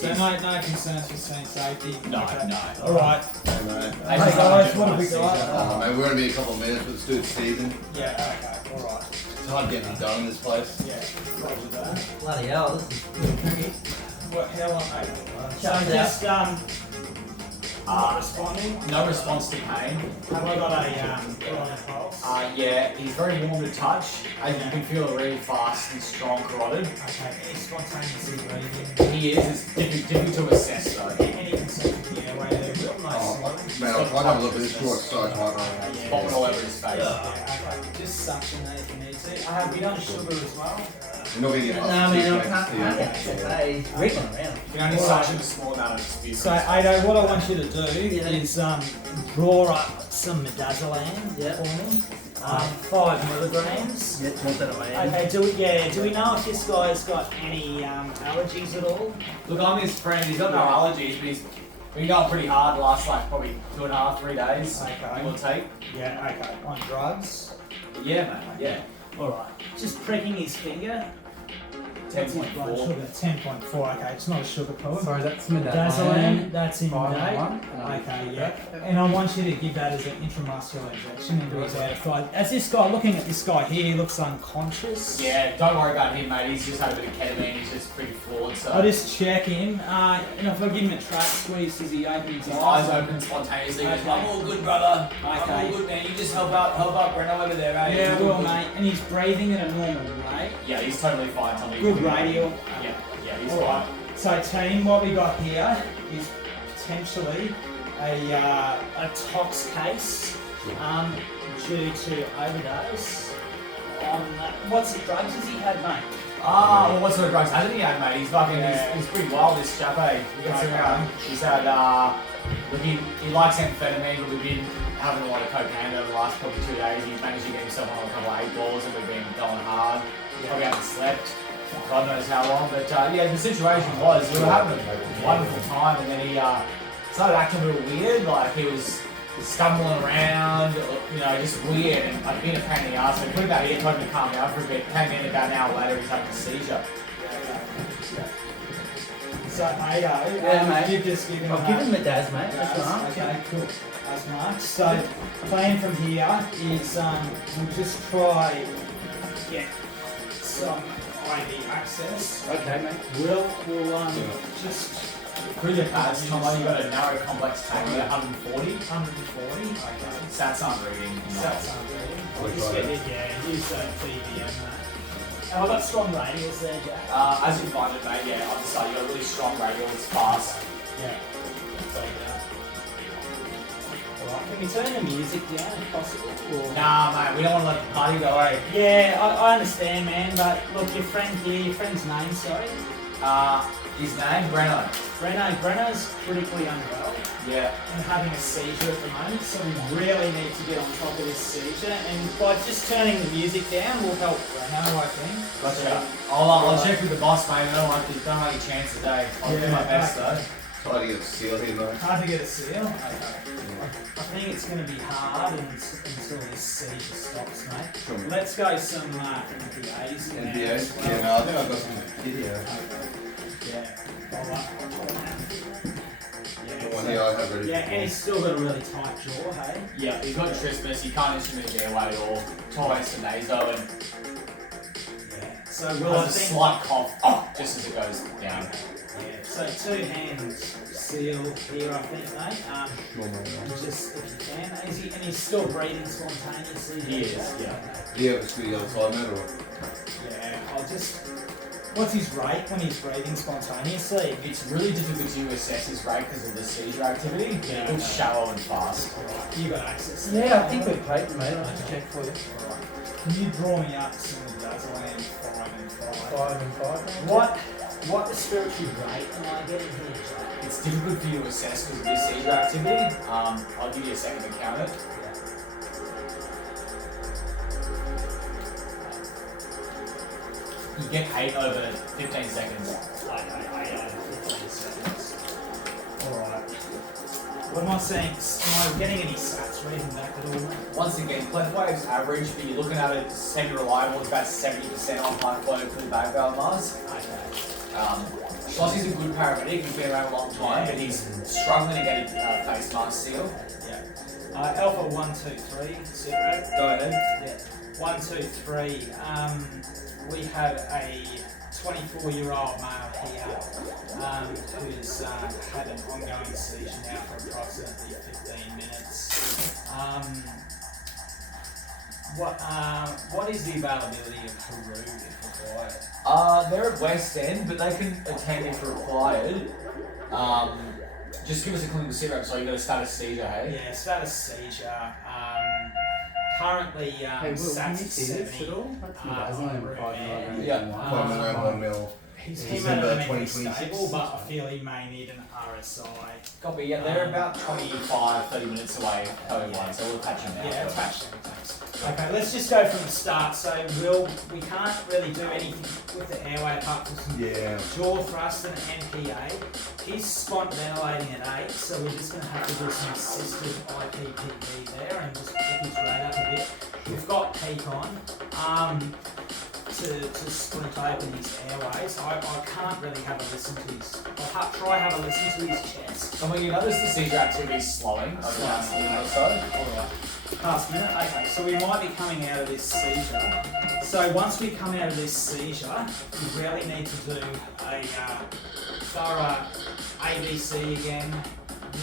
So no concerns for scene safety? No, okay. no. Alright. Hey, mate. Hey guys, what have we got? Mate, we're going to be a couple of minutes, but let's do it season. Yeah, okay, alright. It's hard getting it done in this place. Yeah, roger that. Bloody hell, this is pretty tricky. What, how long, mate? So just, responding? No response to pain. Have I got a pulse? Yeah, he's very warm to touch. As you can feel a really fast and strong carotid. Okay, any spontaneously breathing? He is. It's difficult to assess though. Any concern with the airway there? Real nice swelling? Man, I'll have a look at this short side hard on. Vomit all over his face. Yeah, okay. Just suction there if you need to. Have we done sugar as well? You're not going to get No, us man, I too, can't. mate. He's wriggling around. You can only suction a small amount of spew. So, Ado, what I want you to do is draw up some midazolam for me. 5 milligrams. Yeah, want that away. Okay, do we know if this guy's got any allergies at all? Look, I'm his friend. He's got no allergies, but he's been going pretty hard the last probably 2.5, 3 days. Okay. Give or take. Yeah, okay. On drugs? Yeah, mate. Yeah. Alright. Just pricking his finger. 10.4. 10.4, okay, it's not a sugar pill. Sorry, that's midazolam. Midazolam, that's in Five date. one. Okay, yeah. And I want you to give that as an intramuscular injection into his outer thigh. As this guy, looking at this guy here, he looks unconscious. Yeah, don't worry about him, mate. He's just had a bit of ketamine. He's just pretty flawed. So I'll just check him. And if I give him a trap squeeze, does he open his his eyes? eyes open spontaneously. He goes, Okay. I'm all good, brother. I'm Okay. all good, man. You just help out Breno over there, mate. Yeah, He's all well, good. mate. And he's breathing at a normal rate. Yeah, he's totally fine. Tommy. Good radial. Yeah, he's Alright. fine. So, team, what we got here is potentially a tox case due to overdose. What's the drugs has he had, mate? Well, what sort of drugs hasn't he had, mate? He's fucking, he's pretty wild, this chap, eh? He gets around. He's had, look, he likes amphetamine, but we've been having a lot of cocaine over the last probably 2 days. He's managed to get himself on a couple of 8 balls and we've been going hard. Probably haven't slept. God knows how long, but yeah, the situation was, we were having a wonderful time and then he started acting a little weird, like he was stumbling around, just weird, and I'd been a pain in the ass. So we put him out here, told him to calm down for a bit, came in about an hour later, he's having a seizure. So, mate, mate. you've just given I'll give him midaz, mate. That's right. Okay, cool. That's much. So, plan from here is we'll just try get some IV access. Okay, mate. We'll just Through your pads, Tom, you've got a narrow complex tank at 140. 140. Okay. Sats aren't reading. That's unreal. I'll just get it, use that TVM, mate. And I've got strong radials there, Jack. As you find it, mate, yeah, on the side, you've got really strong radial, it's fast. Yeah. Alright, can we turn the music down if possible? Or... Nah, mate, we don't want to let the party go, eh? Yeah, I understand, man, but look, your friend here, your friend's name, sorry? His name, Breno. Breno's critically unwell Yeah. and having a seizure at the moment, so we really need to get on top of this seizure, and by just turning the music down will help Breno, I think. Gotcha. I'll check with the boss, mate. I don't like your chance today. I'll do my best, though. Try to get a seal here, mate. Hard to get a seal? Okay. I think it's going to be hard until this seizure stops, mate. Sure. Let's go some NBAs. NBA? Yeah, no, I think I've got some video. Yeah. The one here I have ready. Yeah, and he's still got a really tight jaw, hey? Yeah, he's got trismus, he can't instrument his airway at all. Tolerance to naso, and Yeah. So has well, I a think... slight cough just as it goes down. Yeah, so 2 hands seal here, I think, mate. Just if you can. And he's still breathing spontaneously. He is, yeah. Do you have a screw the other side, mate, or? Yeah, I'll just... What's his rate when he's breathing spontaneously? It's really difficult to assess his rate because of the seizure activity. Yeah. It looks shallow and fast. Alright, you got access. Yeah, I think we've paid, mate. I'll have to check for you. Alright. Can you draw me up some midazolam 5 and 5? 5 and 5, mate. What respiratory rate am I getting here, Jack? It's difficult for you to assess because of this seizure activity. I'll give you a second to count it. You get 8 over 15 seconds. Okay, 15 seconds. Alright. What am I saying? Am I getting any sats reading back at all? Once again, pleth wave's average, but you're looking at it semi-reliable, it's about 70% on plant flow for the back valve mask. Okay. Slossie's a good paramedic, he's been around a long time, but he's struggling to get his face mask sealed. Yeah. Alpha 123, Zero. Go ahead. Yeah. 123. We have a 24-year-old male here who's had an ongoing seizure now for approximately 15 minutes. What is the availability of Haru if required? They're at West End, but they can attend if required. Just give us a clinical syndrome, so you got a status seizure, hey? Yeah, status seizure. Currently, Hey, Will, sat can at you see this 70. at all? That's not as long as Yeah. 1 mil. He's December hemodynamically 2026. stable, but I feel he may need an RSI. Copy, yeah, they're about 25-30 minutes away, one, so we'll attach them now. Yeah, attach them, thanks. Okay, let's just go from the start. So, we can't really do anything with the airway apart from some jaw thrust and NPA. He's spont ventilating at 8, so we're just going to have to do some assisted IPPV there and just pick his rate up a bit. We've got peak on. To split open his airways. I can't really have a listen to his. I'll try have a listen to his chest. So when you notice the seizure activity is slowing over the last minute or so. Alright. Past minute. Okay, so we might be coming out of this seizure. So once we come out of this seizure, we really need to do a thorough ABC again.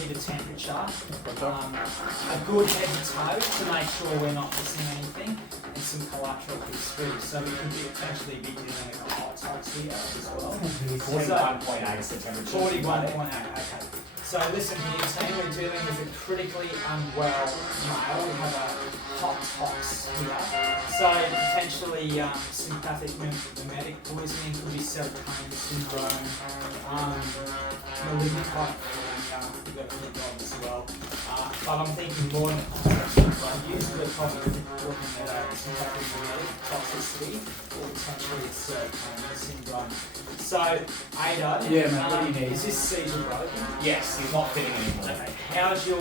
Need a temperature, a good head to toe to make sure we're not missing anything, and some collateral history. So we could potentially be dealing with a hot tox here as well. 41.8 is the temperature. 41.8, okay. So listen here team, we're dealing with a critically unwell male. We have a hot tox here. So potentially sympathetic mimetic poisoning, could be serotonin syndrome, malignant hypothermia, we've got a job as well. But I'm thinking more than usually we're probably looking at sympathetic mimetic toxicity or potentially a serotonin syndrome. So, Ada, Yeah, mate, what do you need? is this seizure broken? Yes, he's not fitting anymore. Okay, how's your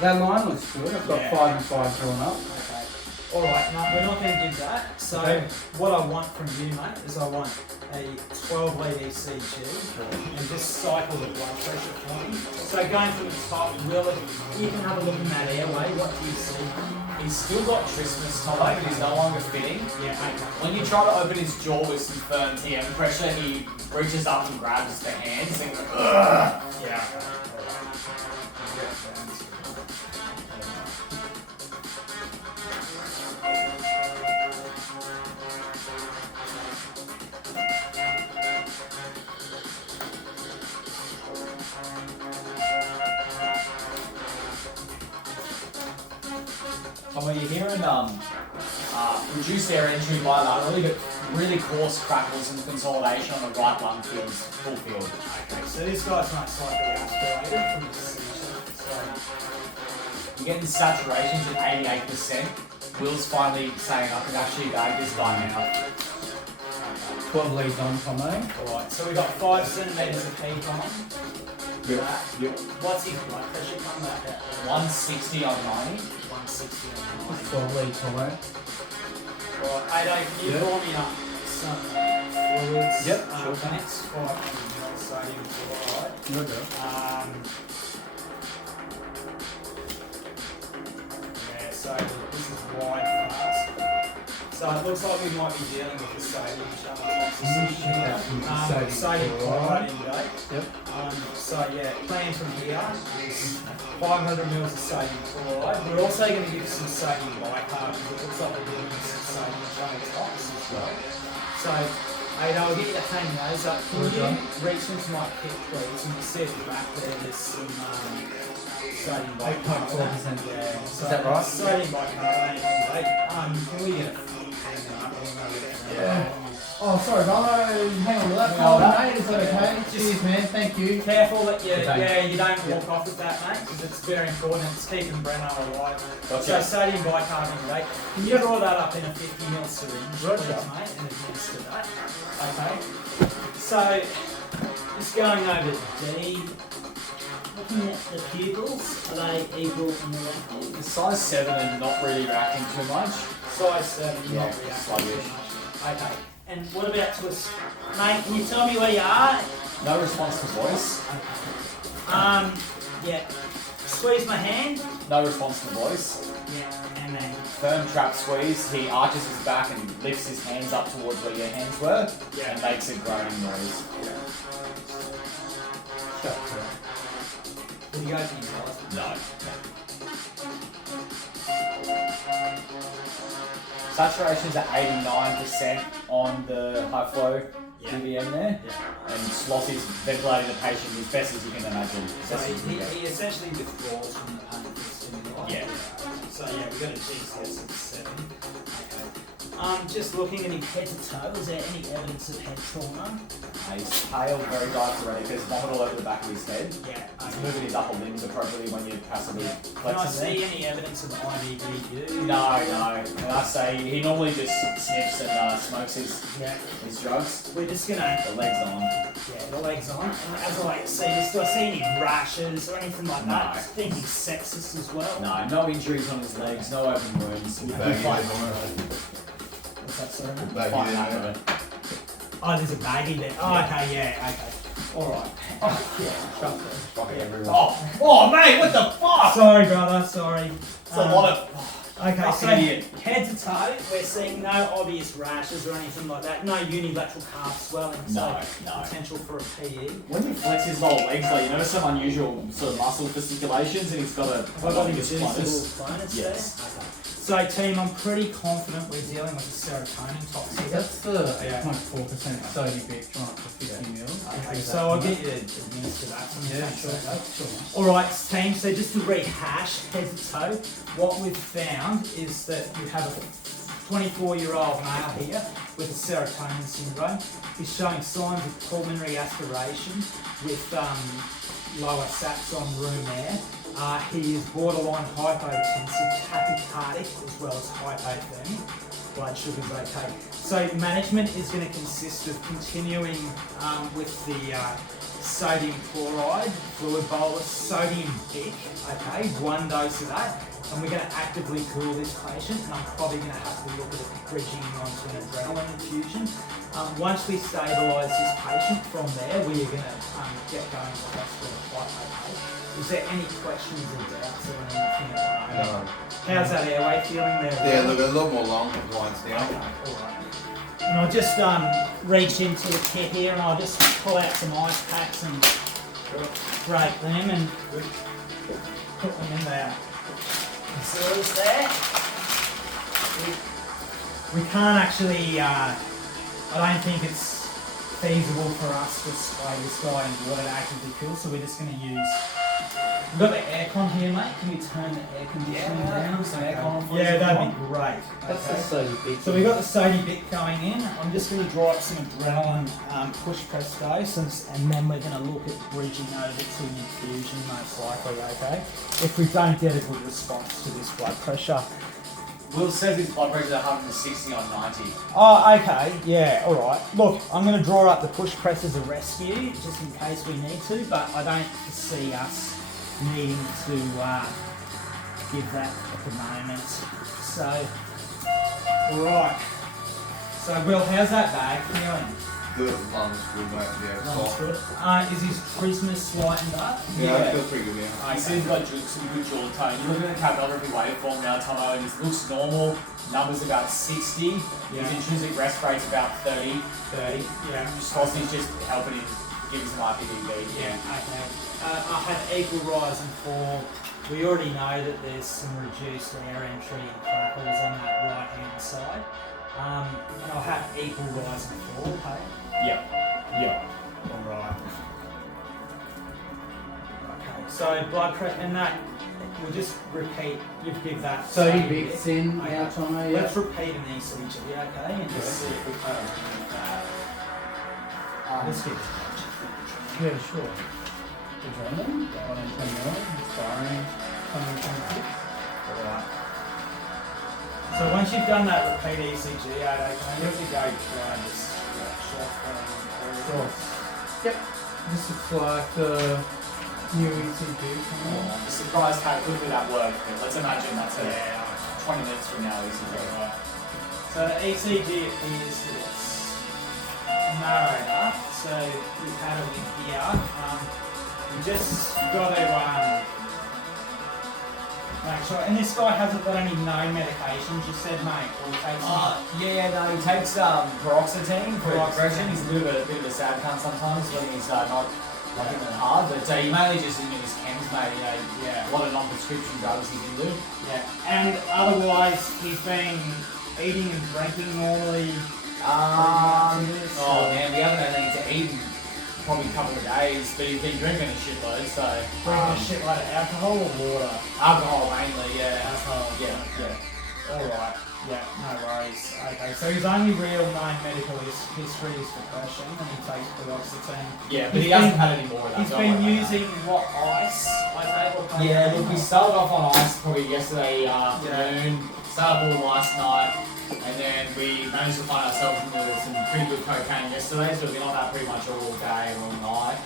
That line looks good. I've got Yeah. 5 and 5 drawn up. okay. Alright, no, we're not going to do that. So Okay. what I want from you, mate, is I want a 12 lead ECG and just cycle the blood pressure for me. So going from the top, you can have a look in that airway. What do you see? He's still got trismus, Tomo, but he's no longer fitting. Yeah, okay. When you try to open his jaw with some firm TM pressure, he reaches up and grabs the hands and goes, ugh! Yeah. Tomo, you're hearing reduced air entry bilaterally, but really coarse crackles and consolidation on the right lung field, full field. Okay, so this guy's not slightly aspirated from the seizure. So You're getting saturations at 88%. Will's finally saying, I can actually bag this guy now. 12 leads on Tomo. alright, so we've got 5 centimetres of peak on. Yep. What's his blood pressure come back at? 160 on 90. 160 on 90. 12 leads Tomo. Right, Ado, can you pour me up some fluids? Yep, sure. Thanks. 500 ml sodium chloride. You're good. Yeah, so this is wide fast. So it looks like we might be dealing with the sodium channel. Sodium chloride intake. Yep. So yeah, plan from here is 500 ml of sodium chloride. We're also going to give some sodium bicarbonate. It looks like we're doing some sodium channel tox as well. So, Ada, I'll get you to hang those up. Can you reach into my kit, please, and see at the back there's some sodium bicarbonate. 8.4%. Yeah. So Is that right? Sodium bicarbonate. Can we get a hang up? Yeah. Oh, sorry, brother. Hang on to that. Oh, mate, is that okay? Cheers, man. Thank you. Careful that you, Okay. you don't walk off with that, mate, because it's very important. It's keeping Brenner alive. Gotcha. So sodium bicarbonate, can you draw that up in a 50 ml syringe, Roger. please, mate, and administer that? Okay. So, just going over D. Looking at the pupils, are they equal in the left? The size 7 and not really reacting too much. Size 7, Yeah, not reacting sluggish. too much. Okay. And what about to us? Mate, can you tell me where you are? No response to voice. Yeah. Squeeze my hand. No response to voice. Yeah, and then. Firm trap squeeze. He arches his back and lifts his hands up towards where your hands were and makes a groaning noise. Can you go to your eyes? No. Saturation's at 89% on the high flow DVM there. Yeah. And Sloth is ventilating the patient as best as you can imagine. So he essentially withdraws from the pain stimuli. Yeah. So yeah, we've got a GCS of 7. Okay. Just looking at his head to toe, is there any evidence of head trauma? He's pale, very diaphoretic. There's vomit all over the back of his head. Yeah. He's moving his upper limbs appropriately when you're passively Can I flexing see there. any evidence of IVBU? No. And I say he normally just sniffs and smokes his drugs. We're just gonna. The legs on. Yeah, the legs on. And as I see this, do I see any rashes or anything like that? No. I think he's sepsis as well. No injuries on his legs, no open wounds. What's that, sorry? Baggy there. Oh, there's a baggie there. Oh, okay, yeah, okay. Alright. Oh, yeah. Fucking everyone. Oh, mate, what the fuck? Sorry, brother, sorry. It's a lot of. Okay, so idiot. head to toe, we're seeing no obvious rashes or anything like that. No unilateral calf swelling, so No. potential for a PE. When he flexes his whole legs, like you notice some unusual sort of muscle fasciculations, and he's got a. Have I got any juiceable Yes. bonus Yes. there? Okay. So, team, I'm pretty confident we're dealing with a serotonin tox here. That's the 8.4% sodium Bic drawn up to 50 mils. Okay, so I'll get you to administer that for me. Yeah, thanks, sure. okay. Alright, team, so just to rehash head to toe, what we've found is that you have a 24-year-old male here with a serotonin syndrome. He's showing signs of pulmonary aspiration with lower saps on room air. He is borderline hypotensive, tachycardic, as well as hypothermic. Blood sugar's okay. So management is going to consist of continuing with the sodium chloride, fluid bolus, sodium Bic, okay, 1 dose of that. And we're going to actively cool this patient, and I'm probably going to have to look at bridging him onto an adrenaline infusion. Once we stabilise this patient from there, we are going to get going to hospital quite okay. Is there any questions or doubts or anything at the moment? No. How's that airway feeling there? Yeah, look, a lot more lung compliance Okay, now. alright. And I'll just reach into the kit here and I'll just pull out some ice packs and break them and put them in there. Concealers there. We can't actually, I don't think it's feasible for us to spray this guy into water to actively kill, so we're just going to use. We've got the aircon here, mate. Can you turn the air conditioning down? Some aircon on for Yeah, us. that'd be great. That's the sodium Bic. So we've got the sodium Bic going in. I'm just going to draw up some adrenaline push press dose, and then we're going to look at bridging over to an infusion, most likely, okay? If we don't get a good response to this blood pressure. Will says his blood pressure is 160 on 90. Oh, okay, yeah, alright. Look, I'm going to draw up the push press as a rescue, just in case we need to, but I don't foresee us needing to give that at the moment. So, alright. So, Will, how's that bag feeling? Good, lungs good, mate. Yeah, soft. Is his trismus lightened up? Yeah, I feel pretty good now. I see he's got some good jaw tone. You look at the capnography waveform now, Tomo, and it looks normal. Numbers about 60. Yeah. His intrinsic rest rate's about 30. 30, yeah. Scotty's just helping him give him some RPDB. Yeah, okay. I had equal rise and fall. We already know that there's some reduced air entry and crackles on that right hand side. And I'll have equal rise and fall, okay? Yeah. Alright. Okay, so blood pressure and that, we'll just repeat, you give that. Sodium Bic's in Okay. now, Tomo, yeah. Let's repeat an ECG, okay? And just see if we can remove that. Let's get Yeah, sure. Adrenaline, 110 mils, expiring 126. Alright. So once you've done that repeat ECG, can you have to go try this Sure. Yep. This looks like the new ECG. I'm surprised how quickly that worked, but let's imagine that's a Yeah. 20 minutes from now, ECG. So the ECG appears that it's narrowed up, so we've had a link here. We just got to make sure. And this guy hasn't got any known medications. You said, mate, or takes Yeah, no, he takes paroxetine for depression. He's a bit of a sad cunt sometimes when he's not looking that hard, but he mainly just administers chems, mate. A lot of non-prescription drugs he's into. Yeah, and otherwise he's been eating and drinking normally. Oh man, we haven't had anything to eat in probably a couple of days, but he's been drinking a shitload, so... Drinking a shitload of alcohol or water? Alcohol mainly, yeah. Alcohol. Yeah. Alright, yeah, no worries. Okay, so his only real known medical history is depression, and he takes paroxetine. Yeah, but he hasn't had any more of that. He's been using what, ice? I take, yeah, look, we started off on ice probably yesterday afternoon, started all last night, and then we managed to find ourselves into some pretty good cocaine yesterday, so we've been on that pretty much all day and all night.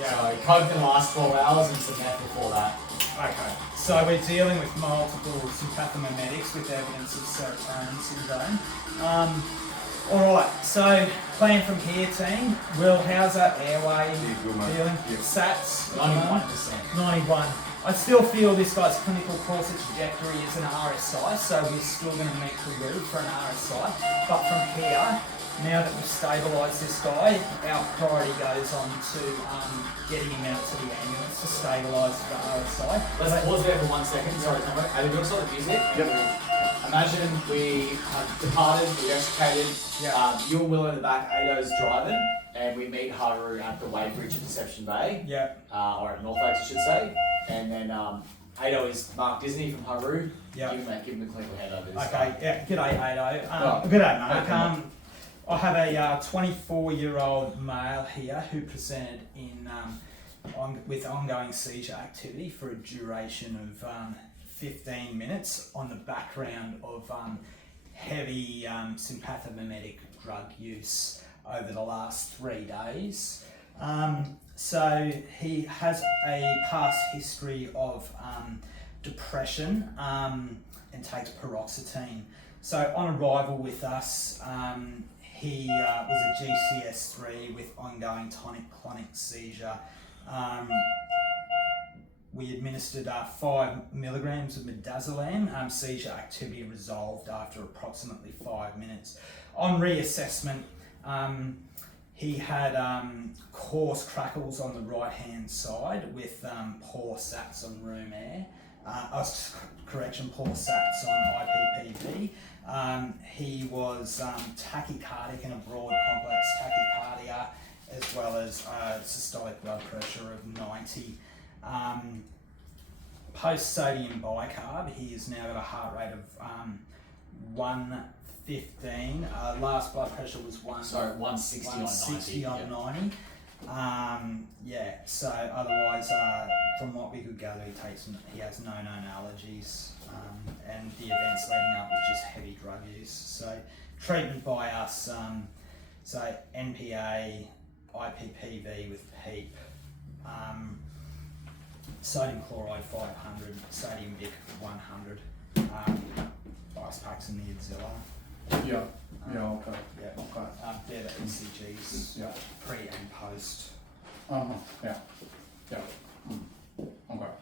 Yeah. So coke in the last 12 hours and some meth before that. Okay, so we're dealing with multiple sympathomimetics with evidence of serotonin syndrome. Alright, so plan from here, team. Will, how's that airway feeling? Sats? 91%. 91. I still feel this guy's clinical course of trajectory is an RSI, so we're still going to meet the route for an RSI. But from here, now that we've stabilised this guy, our priority goes on to getting him out to the ambulance to stabilise the RSI. Let's pause there for 1 second. Sorry, Tomo. Have you saw the music? Yep. Imagine we have departed, we extricated, you and Will in the back, Ado's driving, and we meet Haru at the Wave Bridge at Deception Bay. Yeah. Or at North Lakes, I should say. And then Ado is Mark Disney from Haru. Yeah. Give him the clinical handover this Okay, yeah. G'day, Ado. G'day, Mark. I have a 24-year-old male here who presented in with ongoing seizure activity for a duration of 15 minutes on the background of heavy sympathomimetic drug use over the last 3 days. So he has a past history of depression and takes paroxetine. So on arrival with us, he was a GCS3 with ongoing tonic-clonic seizure. We administered 5 milligrams of midazolam. Seizure activity resolved after approximately 5 minutes. On reassessment, he had coarse crackles on the right-hand side with poor SATs on room air. Poor SATs on IPPV. He was tachycardic in a broad complex tachycardia, as well as systolic blood pressure of 90. Post-sodium bicarb, he has now got a heart rate of 115. Last blood pressure was 160 on 90. So otherwise, from what we could gather, he has no known allergies, and the events leading up was just heavy drug use. So treatment by us, so NPA, IPPV with PEEP, sodium chloride 500, sodium Vic 100, ice packs in the axilla. Yeah. Okay. Yeah. Okay. They're the ECGs. Yeah. Pre and post. Yeah. Yeah. Okay.